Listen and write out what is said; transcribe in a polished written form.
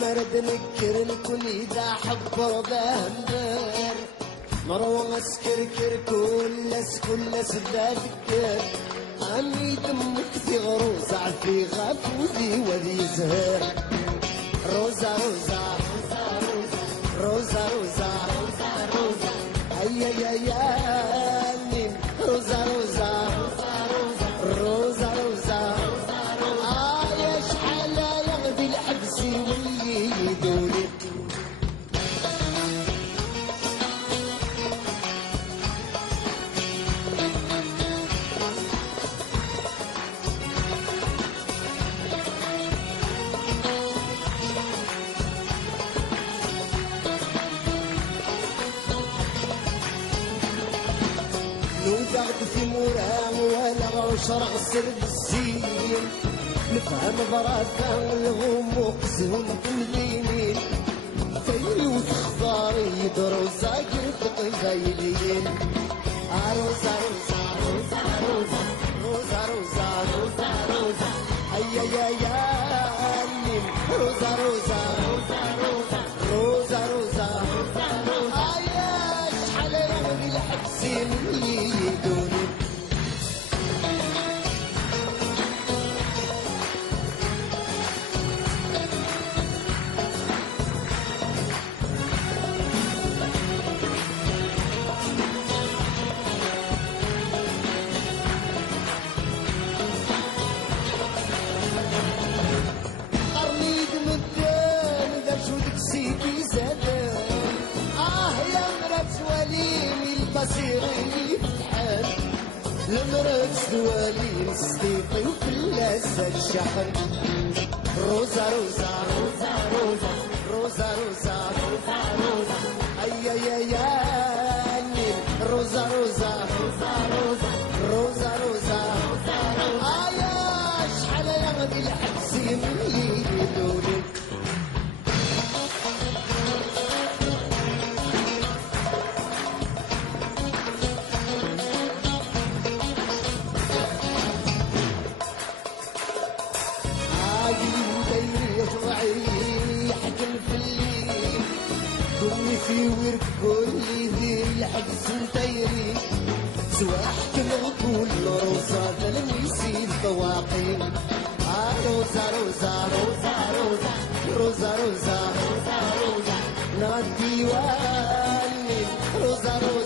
مرد نكر نكون إذا حب رضاه مدار مروة سكركر كل سدادكر عمي دمك في غروزة في غفوذي وذي زهر روزة روزة روزة روزة هيا يا يا مين روزة روزة روزة روزة يا شحالة يغدي الحبسي واللي يدوري نوقعد في مرام ولا غوشر السرد السين نفهم براثا الغموق سهم تمدينين فيلي وتخضار يدرو زاكر تقبايلين روزا روزا روزا روزا روزا روزا روزا روزا هيا يا يا مين روزا روزا روزا روزا روزا روزا يا شحال يغني الحبسين اللي يدوني مصيري فتحان المرض دوالي صديقي وكل زاد شحن روزا روزا روزا روزا روزا روزا روزا روزا هيا يا يا نيل روزا روزا روزا روزا روزا روزا يا شحال يغدي الحبسي من يدولي يحكم في الليل كوني في ورك كل ذي الحبس مطيري سوا احكم غطول روزا فلم يسيب طواقي روزا روزا روزا روزا روزا روزا روزا روزا نادي والي روزا روزا